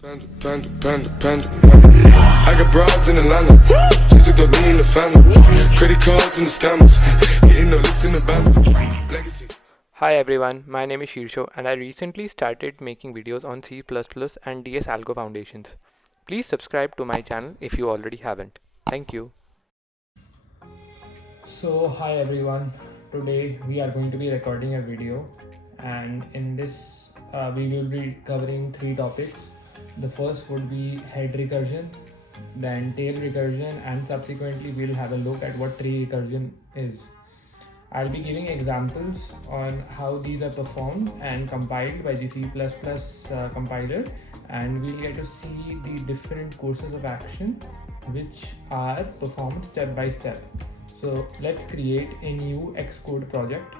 Panda. I got broads in Atlanta, just to throw me in the family. Credit cards and the scammers, getting no licks in the band. Legacies. Hi everyone, my name is Sheersho and I recently started making videos on C++ and DS Algo foundations. Please subscribe to my channel if you already haven't. Thank you. So hi everyone, today we are going to be recording a video, and in this we will be covering three topics. The first would be head recursion, then tail recursion, and subsequently we'll have a look at what tree recursion is. I'll be giving examples on how these are performed and compiled by the C++ compiler, and we'll get to see the different courses of action which are performed step by step. So let's create a new Xcode project.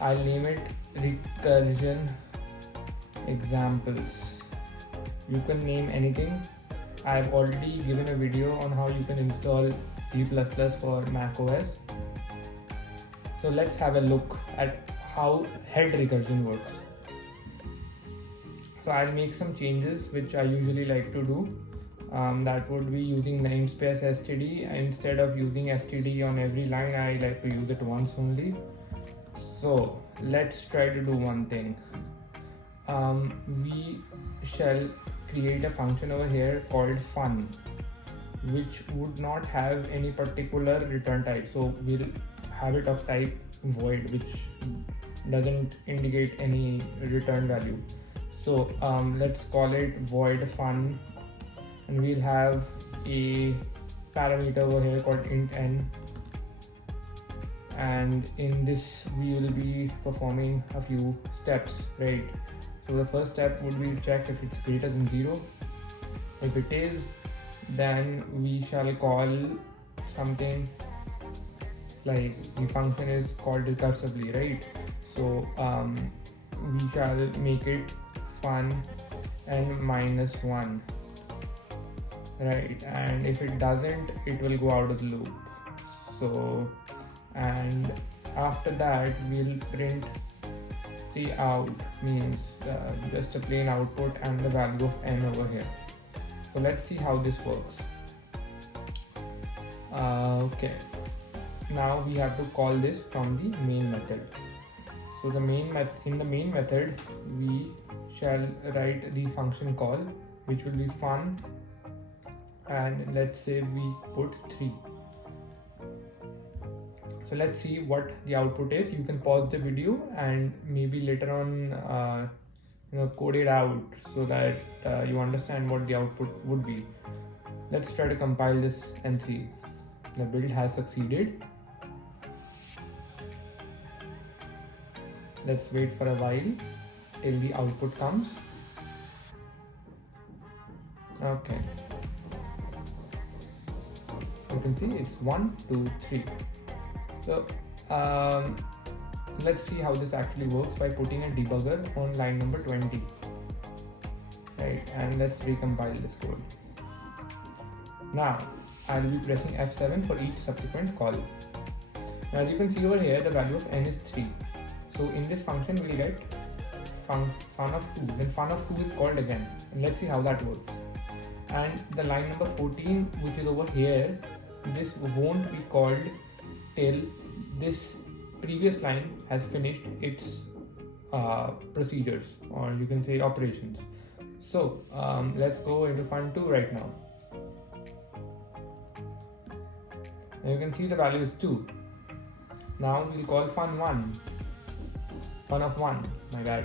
I'll name it recursion examples. You can name anything. I've already given a video on how you can install C++ for macOS. So let's have a look at how head recursion works. So I'll make some changes which I usually like to do. That would be using namespace std. Instead of using std on every line, I like to use it once only. So let's try to do one thing. We shall create a function over here called fun, which would not have any particular return type. So we'll have it of type void, which doesn't indicate any return value. So let's call it void fun, and we'll have a parameter over here called int n, and in this we will be performing a few steps, right? So the first step would be to check if it's greater than 0. If it is, then we shall call something like the function is called recursively, right? So we shall make it fun n minus 1, right? And if it doesn't, it will go out of the loop. So, and after that we'll print the out, means just a plain output and the value of n over here. So let's see how this works. Okay, now we have to call this from the main method. So the in the main method we shall write the function call, which will be fun, and let's say we put 3. So let's see what the output is. You can pause the video and maybe later on code it out so that you understand what the output would be. Let's try to compile this and see. The build has succeeded. Let's wait for a while till the output comes. Okay, you can see it's 1, 2, 3. So let's see how this actually works by putting a debugger on line number 20, right? And let's recompile this code. Now I'll be pressing F7 for each subsequent call. Now as you can see over here, the value of n is 3. So in this function we'll get fun of 2. Then fun of 2 is called again, and let's see how that works. And the line number 14, which is over here, this won't be called till this previous line has finished its procedures, or you can say operations. So let's go into fun 2 right now. And you can see the value is 2. Now we'll call fun 1. Fun of 1, my bad.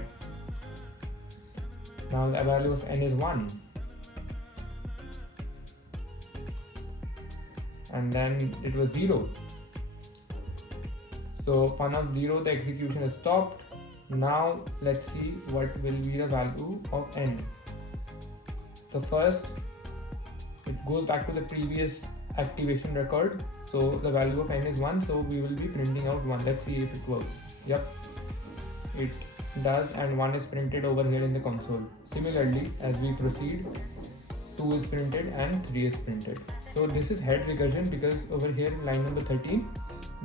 Now the value of n is 1. And then it was 0. So fun of 0, the execution is stopped. Now let's see what will be the value of n. So first, it goes back to the previous activation record. So the value of n is 1, so we will be printing out 1. Let's see if it works. Yep, it does, and 1 is printed over here in the console. Similarly, as we proceed, 2 is printed and 3 is printed. So this is head recursion, because over here in line number 13,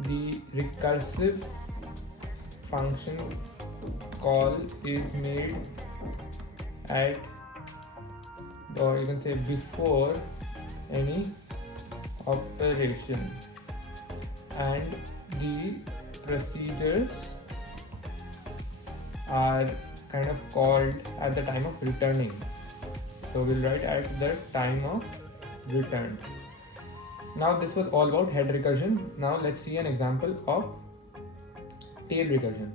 the recursive function call is made at or you can say before any operation, and the procedures are kind of called at the time of returning. So we'll write at the time of return. Now this was all about head recursion. Now let's see an example of tail recursion.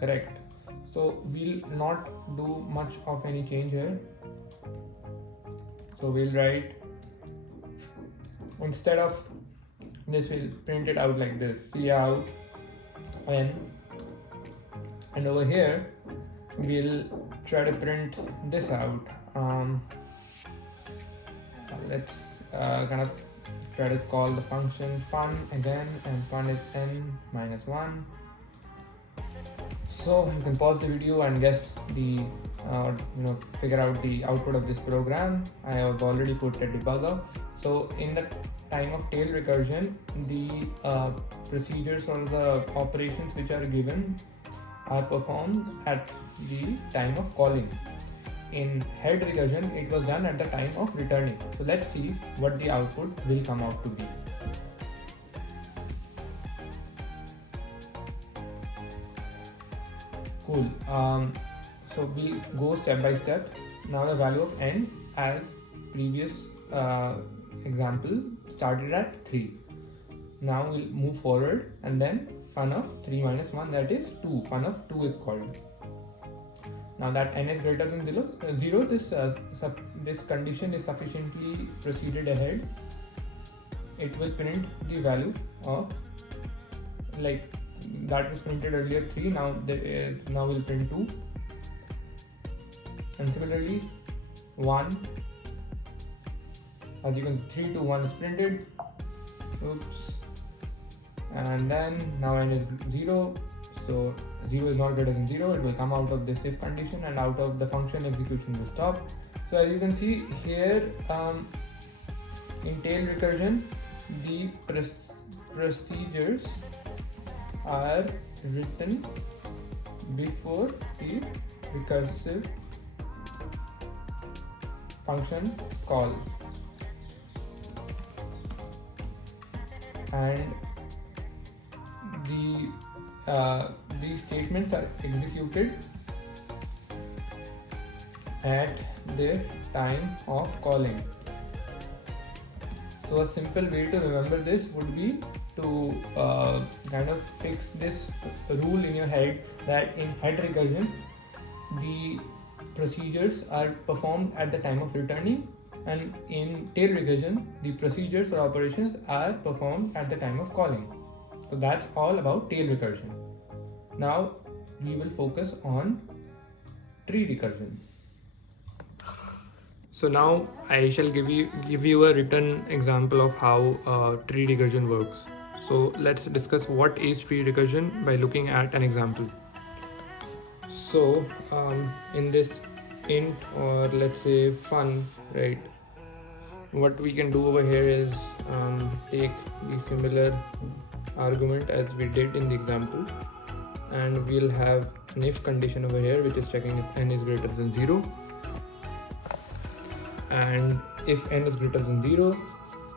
Correct. So we'll not do much of any change here. So we'll write, instead of this, we'll print it out like this: cout n, and over here we'll try to print this out. Let's kind of try to call the function fun again, and fun is n minus 1. So you can pause the video and guess the figure out the output of this program. I have already put a debugger. So in the time of tail recursion, the procedures or the operations which are given are performed at the time of calling. In head recursion, it was done at the time of returning. So let's see what the output will come out to be. Cool. So we go step by step. Now the value of n, as previous example, started at 3. Now we'll move forward, and then fun of 3 minus 1, that is 2. Fun of 2 is called. Now that n is greater than 0, this condition is sufficiently proceeded ahead. It will print the value of, like that was printed earlier 3. Now we'll print 2, and similarly 1. As you can, 3 to 1 is printed. Oops. And then now n is 0. So 0 is not greater than 0, it will come out of this if condition, and out of the function execution will stop. So as you can see here, in tail recursion, the procedures are written before the recursive function call, and these statements are executed at their time of calling. So a simple way to remember this would be to kind of fix this rule in your head, that in head recursion the procedures are performed at the time of returning, and in tail recursion the procedures or operations are performed at the time of calling. So that's all about tail recursion. Now we will focus on tree recursion. So now I shall give you a written example of how tree recursion works. So let's discuss what is tree recursion by looking at an example. So in this int, or let's say fun, right, what we can do over here is take the similar argument as we did in the example, and we'll have an if condition over here which is checking if n is greater than 0, and if n is greater than 0,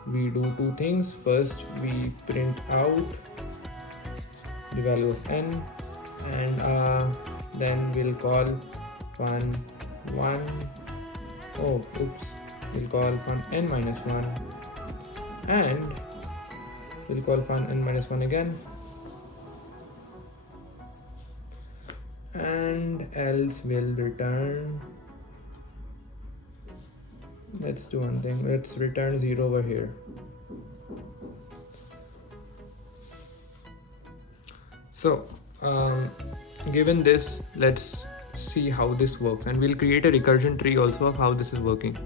we do two things. First, we print out the value of n, and then we'll call fun 1. Oh, oops. We'll call fun n minus 1, and we'll call fun n minus 1 again, and else we'll return, let's do one thing, let's return 0 over here. So given this, let's see how this works, and we'll create a recursion tree also of how this is working.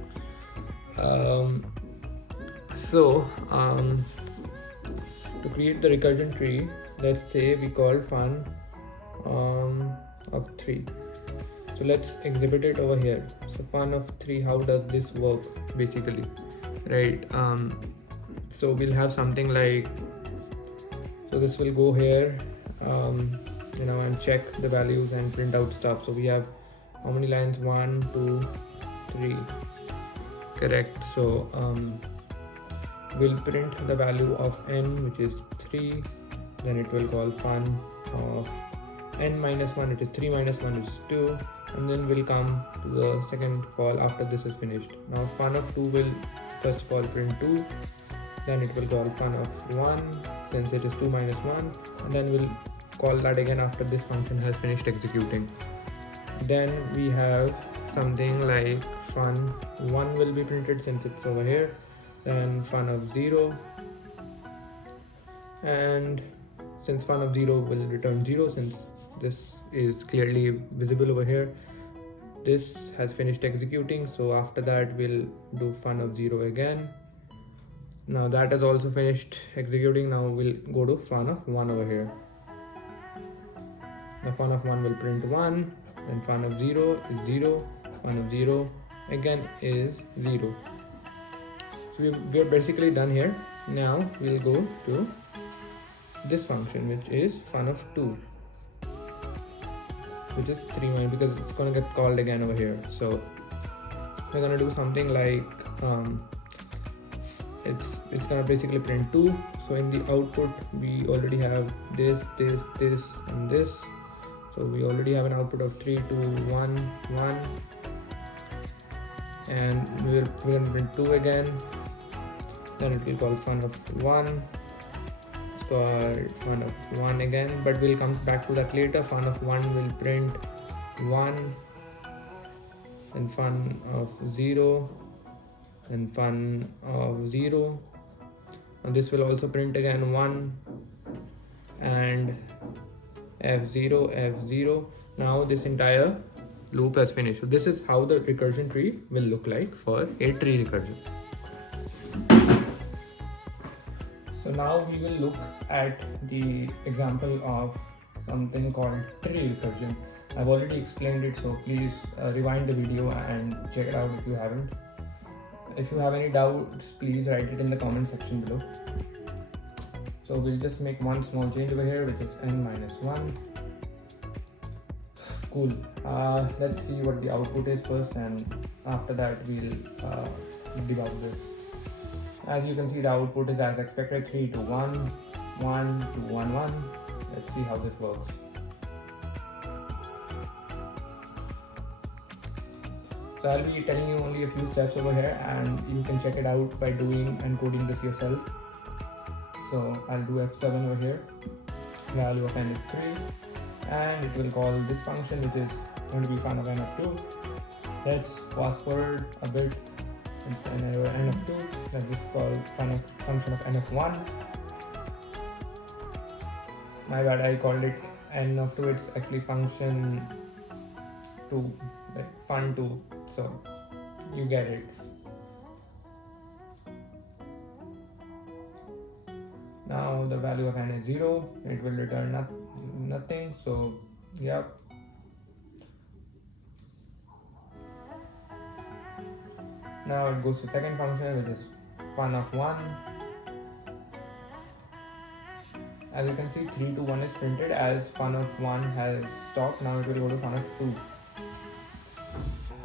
To create the recursion tree, let's say we call fun of 3. So let's exhibit it over here. So fun of 3, how does this work basically, right? So we'll have something like, so this will go here, and check the values and print out stuff. So we have how many lines? 1, 2, 3. correct. So we'll print the value of n, which is 3. Then it will call fun of n minus 1, it is 3 minus 1, which is 2. And then we'll come to the second call after this is finished. Now fun of 2 will first of all print 2. Then it will call fun of 1 since it is 2 minus 1. And then we'll call that again after this function has finished executing. Then we have something like fun 1 will be printed since it's over here. Then fun of 0. And since fun of 0 will return 0 since this is clearly visible over here, this has finished executing. So after that we'll do fun of 0 again. Now that has also finished executing. Now we'll go to fun of 1 over here. The fun of 1 will print 1, then fun of 0 is 0, fun of 0 again is 0. So we're basically done here. Now we'll go to this function, which is fun of 2, which is 3 minus, because it's going to get called again over here. So we're going to do something like it's going to basically print 2. So in the output we already have this, and this. So we already have an output of 3, 2, 1, 1, and we're going to print 2 again. Then it will call fun of 1. Fun of 1 again, but we'll come back to that later. Fun of 1 will print 1, and fun of 0, and fun of 0, and this will also print again 1, and f0, f0. Now this entire loop has finished. So this is how the recursion tree will look like for a tree recursion. So now we will look at the example of something called tree recursion. I've already explained it, so please rewind the video and check it out if you haven't. If you have any doubts, please write it in the comment section below. So we'll just make one small change over here, which is n minus 1. Cool. Let's see what the output is first, and after that we'll debug this. As you can see, the output is as expected, 3 to 1, 1 to 1, 1. Let's see how this works. So I'll be telling you only a few steps over here, and you can check it out by doing and coding this yourself. So I'll do F7 over here. Value of n is 3, and it will call this function, which is going to be fun of n of 2. Let's fast forward a bit. It's n of 2. Let's just call function of n of 1. My bad, I called it n of 2. It's actually function 2, like fun 2. So you get it. Now the value of n is 0. It will return nothing. So yep. Now it goes to second function, which is fun of 1. As you can see, 3 to 1 is printed as fun of 1 has stopped. Now it will go to fun of 2,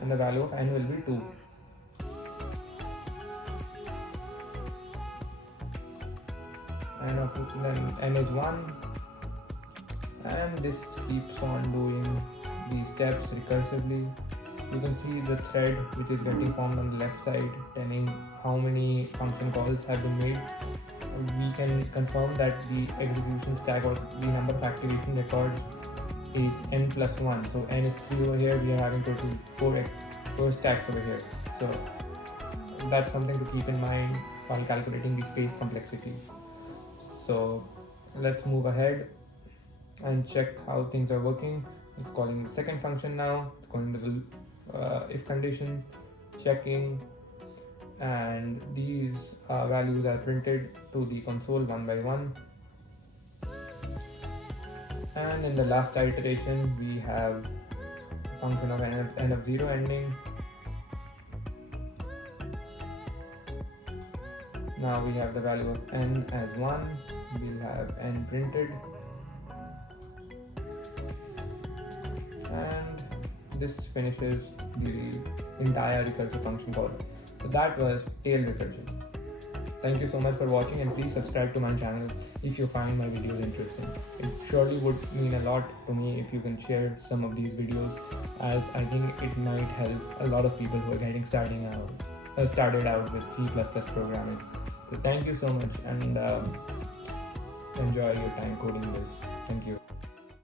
and the value of n will be 2. And then n is 1, and this keeps on doing these steps recursively. You can see the thread which is getting formed on the left side telling how many function calls have been made. We can confirm that the execution stack, or the number of activation records, is n plus 1. So n is 3 over here. We are having total 4 stacks over here. So that's something to keep in mind while calculating the space complexity. So let's move ahead and check how things are working. It's calling the second function now. It's going to the if condition, checking, and these values are printed to the console one by one. And in the last iteration, we have function of n of 0 ending. Now we have the value of n as 1. We'll have n printed, and this finishes the entire recursive function call. So that was tail recursion. Thank you so much for watching, and please subscribe to my channel if you find my videos interesting. It surely would mean a lot to me if you can share some of these videos, as I think it might help a lot of people who are getting started out with C++ programming. So thank you so much, and enjoy your time coding this. Thank you.